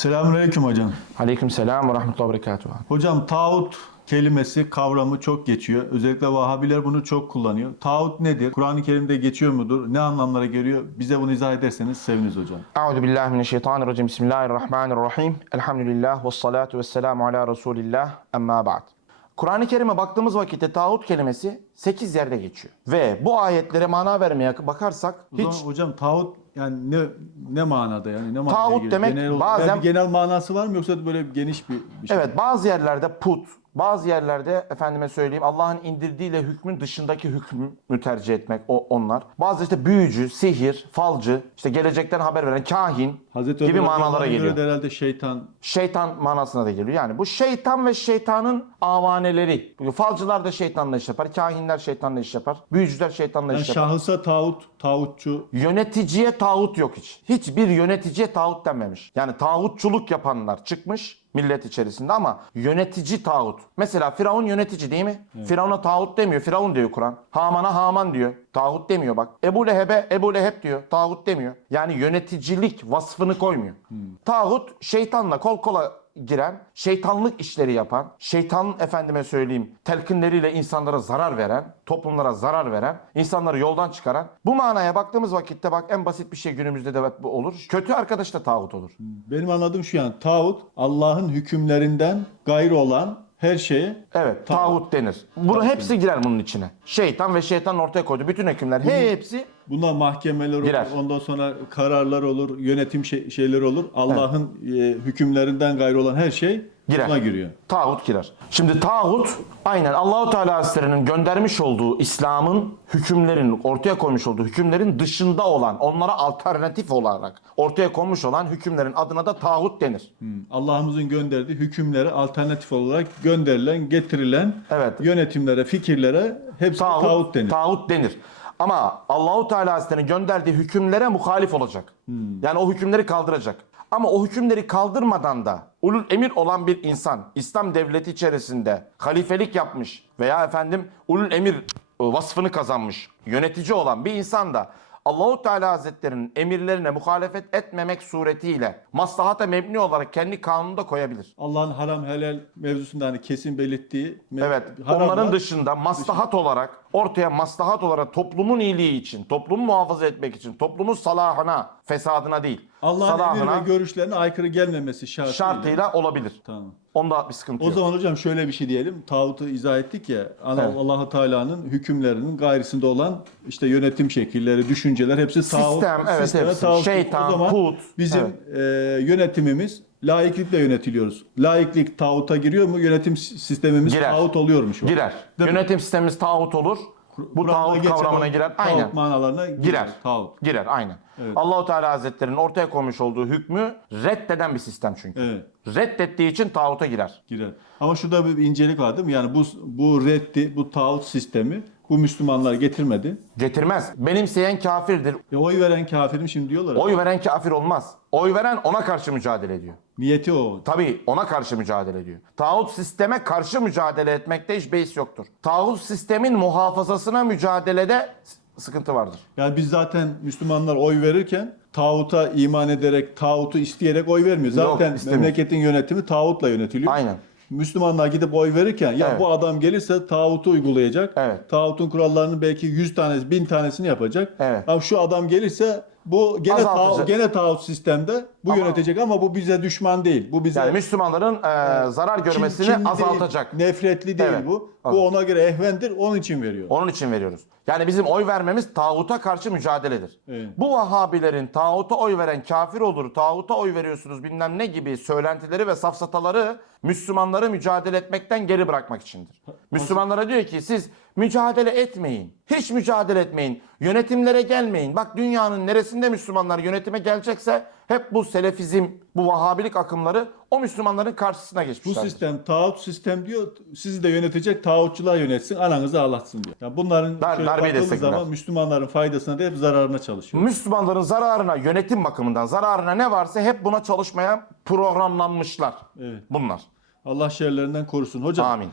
Selamünaleyküm hocam. Aleyküm selam ve rahmetullahi ve berekatuhu. Hocam tağut kelimesi kavramı çok geçiyor. Özellikle Vahabiler bunu çok kullanıyor. Tağut nedir? Kur'an-ı Kerim'de geçiyor mudur? Ne anlamlara geliyor? Bize bunu izah ederseniz seviniriz hocam. Euzu billahi mineşşeytanirracim. Bismillahirrahmanirrahim. Elhamdülillah ve salatu ve selamu ala Resulillah. Emma ba'd. Kur'an-ı Kerim'e baktığımız vakitte tağut kelimesi 8 yerde geçiyor. Ve bu ayetlere mana vermeye bakarsak O hiç zaman hocam tağut yani ne ne manada yani ne manaya Tağut demek genel, olarak- bazen- bir genel manası var mı yoksa böyle geniş bir, bir şey? Evet bazı yerlerde put, bazı yerlerde efendime söyleyeyim Allah'ın indirdiğiyle hükmün dışındaki hükmü tercih etmek o onlar. Bazı işte büyücü, sihir, falcı, işte gelecekten haber veren kahin Hazreti gibi Ömer manalara geliyor. göre de herhalde şeytan Şeytan manasına da geliyor. Yani bu şeytan ve şeytanın avaneleri. Falcılar da şeytanla iş yapar, kahinler şeytanla iş yapar, büyücüler şeytanla yani iş yapar. şahısa tağut, tağutçu Yöneticiye tağut yok hiç. Hiçbir yöneticiye tağut denmemiş. Yani tağutçuluk yapanlar çıkmış millet içerisinde ama yönetici tağut. Mesela Firavun yönetici değil mi? Firavun'a tağut demiyor. Firavun diyor Kur'an. Haman'a Haman diyor. Tağut demiyor bak. Ebu Leheb'e Ebu Leheb diyor. Tağut demiyor. Yani yöneticilik vasfını koymuyor. Tağut şeytanla kol kola giren, şeytanlık işleri yapan, şeytan efendime söyleyeyim telkinleriyle insanlara zarar veren, toplumlara zarar veren, insanları yoldan çıkaran. Bu manaya baktığımız vakitte bak en basit bir şey günümüzde de bu olur. Kötü arkadaş da tağut olur. benim anladığım şu yani tağut Allah'ın hükümlerinden gayrı olan her şeye Evet, Tağut. tağut denir. Bunu hepsi girer bunun içine. Şeytan ve şeytanın ortaya koyduğu bütün hükümler hepsi Bunlar mahkemeler Girer. olur, ondan sonra kararlar olur, yönetim şey, şeyleri olur. Allah'ın e, hükümlerinden gayrı olan her şey Girer. buna giriyor. Tağut girer. Şimdi tağut aynen Allahu Teala Hazretleri'nin göndermiş olduğu İslam'ın hükümlerin ortaya koymuş olduğu hükümlerin dışında olan, onlara alternatif olarak ortaya konmuş olan hükümlerin adına da tağut denir. Allah'ımızın gönderdiği hükümlere alternatif olarak gönderilen, getirilen Evet. yönetimlere, fikirlere hepsi Tağut, denir. tağut denir. Ama Allahu Teala Hazretleri'nin gönderdiği hükümlere muhalif olacak. Yani o hükümleri kaldıracak. Ama o hükümleri kaldırmadan da ulul emir olan bir insan İslam devleti içerisinde halifelik yapmış veya efendim ulul emir e, vasfını kazanmış yönetici olan bir insan da Allahu Teala Hazretlerinin emirlerine muhalefet etmemek suretiyle maslahata mebni olarak kendi kanununda koyabilir. Allah'ın haram helal mevzusunda hani kesin belirttiği me- Evet. haramlar- Onların dışında maslahat olarak ortaya maslahat olarak toplumun iyiliği için, toplumu muhafaza etmek için, toplumun salahına, fesadına değil, Allah'ın emir ve görüşlerine aykırı gelmemesi şartıyla. şartıyla olabilir. Tamam. Onda bir sıkıntı O yok. zaman hocam şöyle bir şey diyelim. Tağutu izah ettik ya. Evet. Allah-u Teala'nın hükümlerinin gayrisinde olan işte yönetim şekilleri, düşünceler hepsi tağut. Sistem, evet, sisteme hepsi. tağut. Şeytan, o zaman put, Bizim e, yönetimimiz laiklikle yönetiliyoruz. Laiklik tağuta giriyor mu? Yönetim sistemimiz Girer. tağut oluyormuş. o. Girer. Değil mi? Yönetim sistemimiz tağut olur. Bu Kur'an'da tağut geçen kavramına o girer. Tağut Aynen. manalarına girer. Girer. Tağut. Girer aynen. Evet. Allahu Teala Hazretleri'nin ortaya koymuş olduğu hükmü reddeden bir sistem çünkü. Evet. Reddettiği için tağuta girer. Girer. Ama şurada bir incelik var değil mi? Yani bu bu reddi, bu tağut sistemi bu Müslümanlar getirmedi. Getirmez. Benimseyen kafirdir. E, oy veren kafirim şimdi diyorlar. Oy veren kafir olmaz. Oy veren ona karşı mücadele ediyor. Niyeti o. Tabii ona karşı mücadele ediyor. Tağut sisteme karşı mücadele etmekte hiç beis yoktur. Tağut sistemin muhafazasına mücadelede sıkıntı vardır. Yani biz zaten Müslümanlar oy verirken tağuta iman ederek, tağutu isteyerek oy vermiyor. Zaten istemiyor. memleketin yönetimi tağutla yönetiliyor. Aynen. Müslümanlar gidip oy verirken ya Evet. bu adam gelirse tağutu uygulayacak. Evet. Tağutun kurallarının belki 100 tanesi, 1000 tanesini yapacak. Evet. Ama şu adam gelirse bu gene tağut, gene tağut sistemde bu Ama- yönetecek ama bu bize düşman değil. Bu bize Yani Müslümanların e, zarar kin- görmesini değil, azaltacak. nefretli değil Evet. bu. Azalt. Bu ona göre ehvendir, onun için veriyor. Onun için veriyoruz. Yani bizim oy vermemiz tağuta karşı mücadeledir. Evet. Bu Vahabilerin tağuta oy veren kafir olur, tağuta oy veriyorsunuz bilmem ne gibi söylentileri ve safsataları Müslümanları mücadele etmekten geri bırakmak içindir. Müslümanlara diyor ki siz mücadele etmeyin. Hiç mücadele etmeyin. Yönetimlere gelmeyin. Bak dünyanın neresinde Müslümanlar yönetime gelecekse hep bu selefizm, bu Vahabilik akımları o Müslümanların karşısına Bu geçmişlerdir. sistem tağut sistem diyor. Sizi de yönetecek tağutçular yönetsin. Ananızı ağlatsın diyor. Yani bunların Dar- şöyle baktığımız zaman Müslümanların faydasına değil zararına çalışıyor. Müslümanların zararına, yönetim bakımından zararına ne varsa hep buna çalışmaya programlanmışlar. Evet. Bunlar. Allah şerlerinden korusun. Hocam Amin.